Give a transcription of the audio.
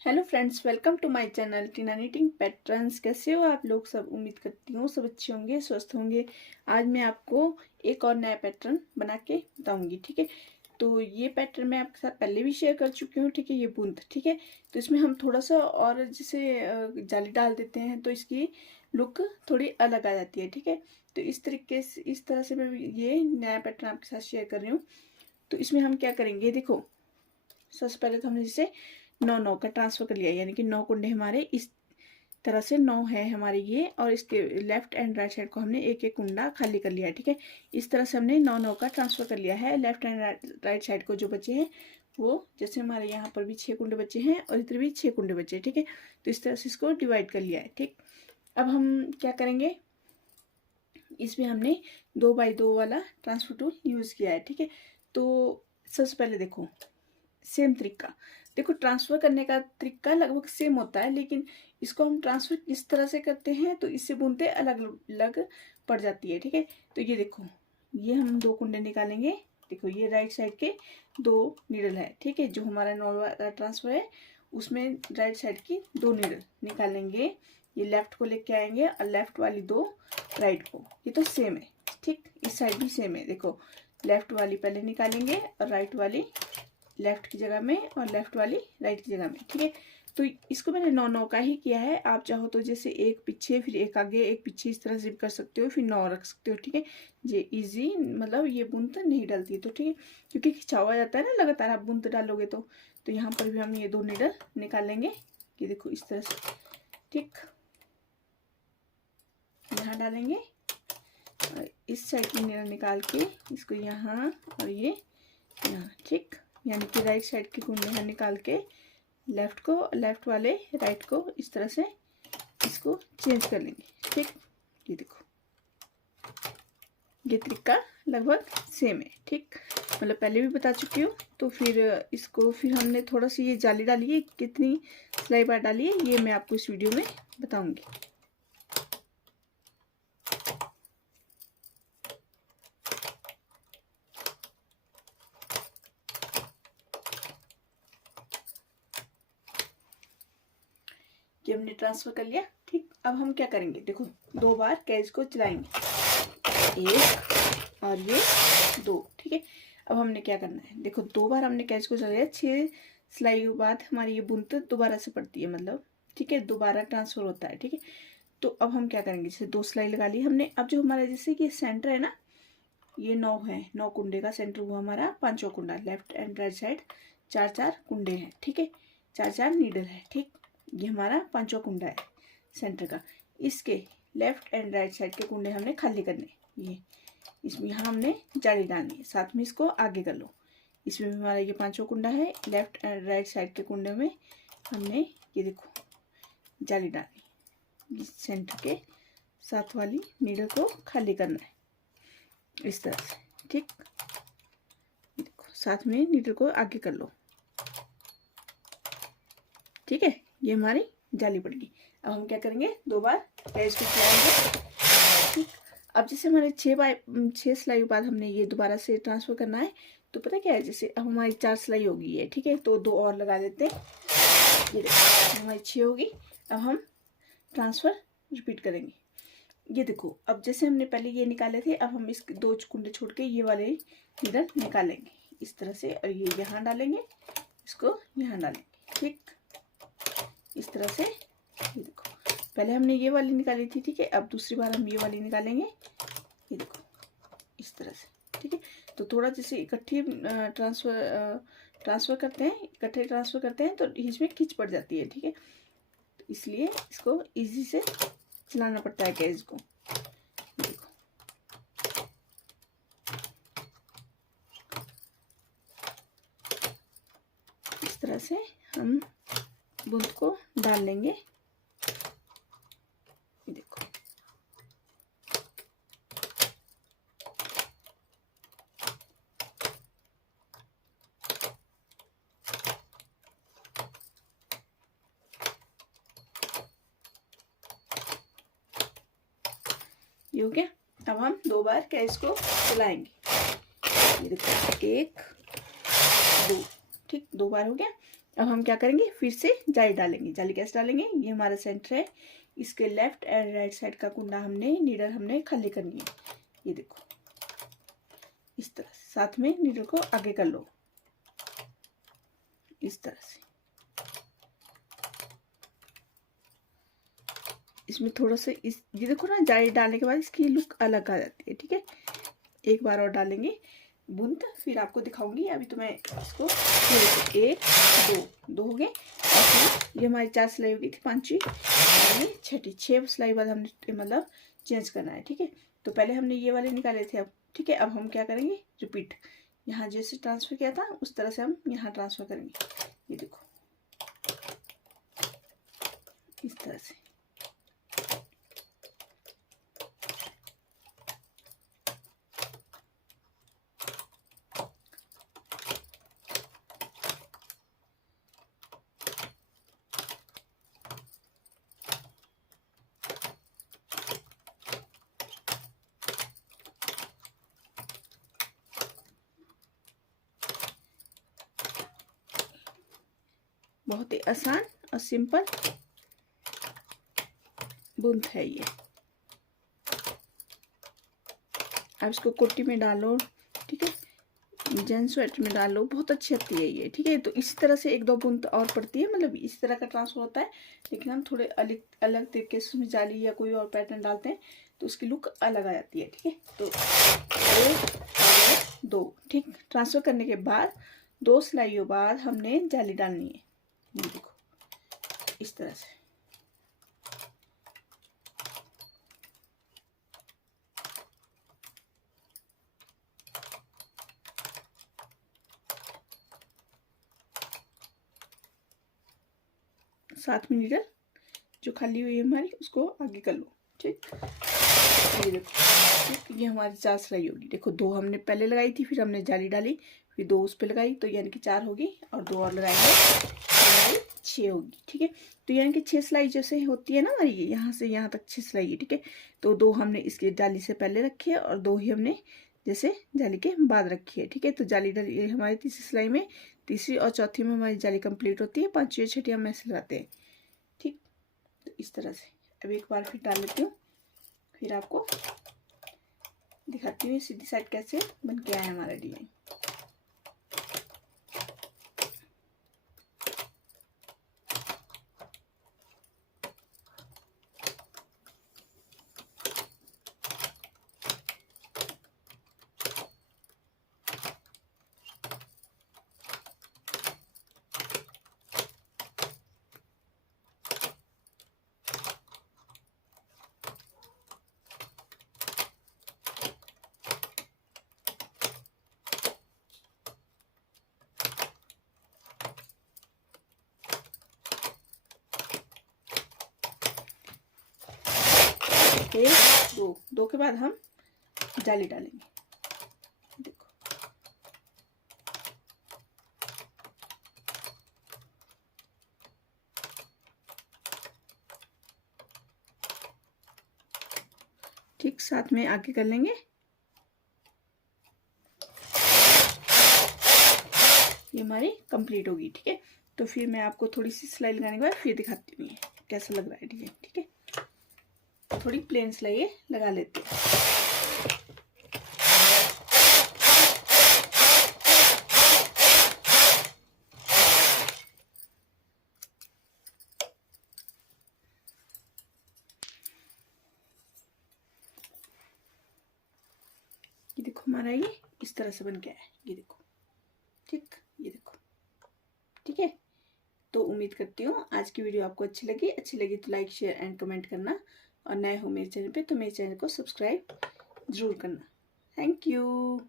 Hello friends, welcome to my channel Tina knitting patterns. कैसे हो आप लोग? सब उम्मीद करती हूँ सब अच्छे होंगे, स्वस्थ होंगे। आज मैं आपको एक और नया पैटर्न बना के बताऊंगी। ठीक है, तो ये पैटर्न मैं आपके साथ पहले भी शेयर कर चुकी हूँ। ठीक है, ये बूंद। ठीक है, तो इसमें हम थोड़ा सा और जैसे जाली डाल देते हैं तो इसकी लुक थोड़ी अलग आ जाती है। ठीक है, तो इस तरीके से, इस तरह से मैं ये नया पैटर्न आपके साथ शेयर कर रही हूँ। तो इसमें हम क्या करेंगे, देखो सबसे पहले तो हमने जैसे 9 9 का ट्रांसफर कर लिया, यानी कि 9 कुंडे हमारे इस तरह से 9 है हमारे ये, और इसके लेफ्ट एंड राइट साइड को हमने एक एक कुंडा खाली कर लिया है। ठीक है, इस तरह से हमने 9 9 का ट्रांसफर कर लिया है। लेफ्ट एंड राइट साइड को जो बचे हैं वो, जैसे हमारे यहाँ पर भी 6 कुंडे बचे हैं और इधर भी 6 कुंडे बचे हैं। ठीक है, तो इस तरह से इसको डिवाइड कर लिया है। ठीक, अब हम क्या करेंगे, इसमें हमने 2x2 वाला ट्रांसफर टूल यूज किया है। ठीक है, तो सबसे पहले देखो सेम तरीका, देखो ट्रांसफर करने का तरीका लगभग सेम होता है, लेकिन इसको हम ट्रांसफर किस तरह से करते हैं तो इससे बुनते अलग अलग पड़ जाती है। ठीक है, तो ये देखो, ये हम 2 कुंडे निकालेंगे। देखो ये राइट साइड के 2 नीडल है। ठीक है, जो हमारा नॉर्मल ट्रांसफर है उसमें राइट साइड की 2 नीडल निकालेंगे। ये लेफ्ट को लेके आएंगे और लेफ्ट वाली 2 राइट को। ये तो सेम है। ठीक, इस साइड भी सेम है। देखो लेफ्ट वाली पहले निकालेंगे और राइट वाली लेफ्ट की जगह में और लेफ्ट वाली राइट की जगह में। ठीक है, तो इसको मैंने 9 9 का ही किया है। आप चाहो तो जैसे एक पीछे फिर एक आगे एक पीछे इस तरह से भी कर सकते हो, फिर 9 रख सकते हो। ठीक है, ये इजी, मतलब ये बुनत नहीं डलती है तो। ठीक है, क्योंकि खिंचावा जाता है ना लगातार, आप बुनत डालोगे तो यहाँ पर भी हम ये 2 नीडल निकालेंगे। ये देखो इस तरह से। ठीक, यहाँ डालेंगे और इस साइड की नीडल निकाल के इसको यहाँ और ये यहाँ। ठीक, यानी कि राइट साइड के कुंडे यहाँ निकाल के लेफ्ट को, लेफ्ट वाले राइट को इस तरह से इसको चेंज कर लेंगे। ठीक, ये देखो ये तरीका लगभग सेम है। ठीक, मतलब पहले भी बता चुकी हूँ। तो फिर इसको फिर हमने थोड़ा सी ये जाली डाली है, कितनी सिलाई बार डाली है ये मैं आपको इस वीडियो में बताऊंगी। ये हमने ट्रांसफर कर लिया। ठीक, अब हम क्या करेंगे, देखो 2 बार कैच को चलाएंगे, 1 और ये 2। ठीक है, अब हमने क्या करना है, देखो 2 बार हमने कैच को चलाया, 6 सिलाई के बाद हमारी ये बुनत दोबारा से पड़ती है, मतलब ठीक है दोबारा ट्रांसफर होता है। ठीक है, तो अब हम क्या करेंगे, जैसे 2 सिलाई लगा ली हमने। अब जो हमारा जैसे कि सेंटर है ना, ये 9 है, 9 कुंडे का सेंटर वो हमारा 5वां कुंडा, लेफ्ट एंड राइट साइड 4 4 कुंडे हैं। ठीक है, 4 4 नीडल है। ठीक, ये हमारा 5वां कुंडा है सेंटर का। इसके लेफ्ट एंड राइट साइड के कुंडे हमने खाली करने, ये इसमें यहाँ हमने जाली डालनी है। साथ में इसको आगे कर लो, इसमें भी हमारा ये 5वां कुंडा है, लेफ्ट एंड राइट साइड के कुंडे में हमने ये देखो जाली डालनी, सेंटर के साथ वाली नीडल को खाली करना है इस तरह से। ठीक, देखो साथ में नीडल को आगे कर लो। ठीक है, ये हमारी जाली पड़ गई। अब हम क्या करेंगे, 2 बार कैच को चलाएंगे। ठीक, अब जैसे हमारे 6 सिलाई के बाद हमने ये दोबारा से ट्रांसफर करना है, तो पता क्या है, जैसे अब हमारी 4 सिलाई हो गई है। ठीक है, तो 2 और लगा देते हैं। ये देखो हमारी 6 होगी। अब हम ट्रांसफर रिपीट करेंगे। ये देखो, अब जैसे हमने पहले ये निकाले थे, अब हम इस 2 कुंडे छोड़ के ये वाले नीडल निकालेंगे इस तरह से, और ये यहाँ डालेंगे, इसको यहाँ डालेंगे। ठीक, इस तरह से। ये देखो पहले हमने ये वाली निकाली थी। ठीक है, अब दूसरी बार हम ये वाली निकालेंगे। ये देखो इस तरह से। ठीक है, तो थोड़ा जैसे इकट्ठी ट्रांसफर करते हैं, इकट्ठे ट्रांसफर करते हैं तो इसमें खिंच पड़ जाती है। ठीक है, तो इसलिए इसको इजी से चलाना पड़ता है कैच को। देखो इस तरह से हम बूंद को डाल लेंगे। देखो ये हो गया। अब हम 2 बार कैच को चलाएंगे। ये देखो 1 2। ठीक, 2 बार हो गया। अब हम क्या करेंगे, फिर से जाली डालेंगे। जाली कैसे डालेंगे, ये हमारा सेंटर है, इसके लेफ्ट एंड राइट साइड का कुंडा हमने नीडल हमने खाली करनी है। ये देखो इस तरह, साथ में नीडल को आगे कर लो इस तरह से। इसमें थोड़ा सा ये देखो ना, जाली डालने के बाद इसकी लुक अलग आ जाती है। ठीक है, एक बार और डालेंगे बूंद, फिर आपको दिखाऊंगी। अभी तो मैं इसको 1 2 हो गए, और फिर ये हमारी 4 सिलाई हो गई थी, 5वीं और ये 6ठी, 6 सिलाई बाद हमने मतलब चेंज करना है। ठीक है, तो पहले हमने ये वाले निकाले थे। अब ठीक है, अब हम क्या करेंगे, रिपीट, यहाँ जैसे ट्रांसफर किया था उस तरह से हम यहाँ ट्रांसफर करेंगे। ये देखो इस तरह से। बहुत ही आसान और सिंपल बूंद है ये। आप इसको कोटी में डालो, ठीक है, जेंट्स स्वेटर में डालो, बहुत अच्छी आती है ये। ठीक है, तो इसी तरह से 1 2 बूंद और पड़ती है, मतलब इस तरह का ट्रांसफर होता है, लेकिन हम थोड़े अलग अलग तरीके से उसमें जाली या कोई और पैटर्न डालते हैं तो उसकी लुक अलग आ जाती है। ठीक है, तो 1 और 2, ठीक, ट्रांसफर करने के बाद 2 सिलाइयों बाद हमने जाली डालनी है। ये देखो इस तरह से। साथ में नीडल जो खाली हुई है हमारी उसको आगे कर लो। ठीक, ये देखो, ठीक, ये हमारी 4 सिलाई होगी। देखो 2 हमने पहले लगाई थी, फिर हमने जाली डाली, फिर 2 उस पर लगाई, तो यानी कि 4 होगी, और 2 और लगाएंगे हमारी 6 होगी। ठीक है, तो यानी कि 6 सिलाई जैसे होती है ना हमारी, यहाँ से यहाँ तक 6 सिलाई है। ठीक है, तो 2 हमने इसके जाली से पहले रखी है और 2 ही हमने जैसे जाली के बाद रखी है। ठीक है, तो जाली डाली हमारी तीसरी सिलाई में, तीसरी और चौथी में हमारी जाली कंप्लीट होती है, 5वीं और 6ठी हम ऐसे लगाते हैं। ठीक, तो इस तरह से। अब एक बार फिर डाल लेती हूँ, फिर आपको दिखाती हूँ सीधी साइड कैसे बन के आया हमारा डिजाइन। एक 2 के बाद हम जाली डालेंगे। देखो ठीक, साथ में आगे कर लेंगे। ये हमारी कंप्लीट होगी। ठीक है, तो फिर मैं आपको थोड़ी सी सिलाई लगाने के बाद फिर दिखाती हूँ ये कैसा लग रहा है डिजाइन। ठीक है, थोड़ी प्लेन सिलाई लगा लेते हैं। ये देखो हमारा ये इस तरह से बन गया है। ये देखो, ठीक, ये देखो। ठीक है, तो उम्मीद करती हूँ आज की वीडियो आपको अच्छी लगी तो लाइक शेयर एंड कमेंट करना, और नए हो मेरे चैनल पे तो मेरे चैनल को सब्सक्राइब जरूर करना। Thank you.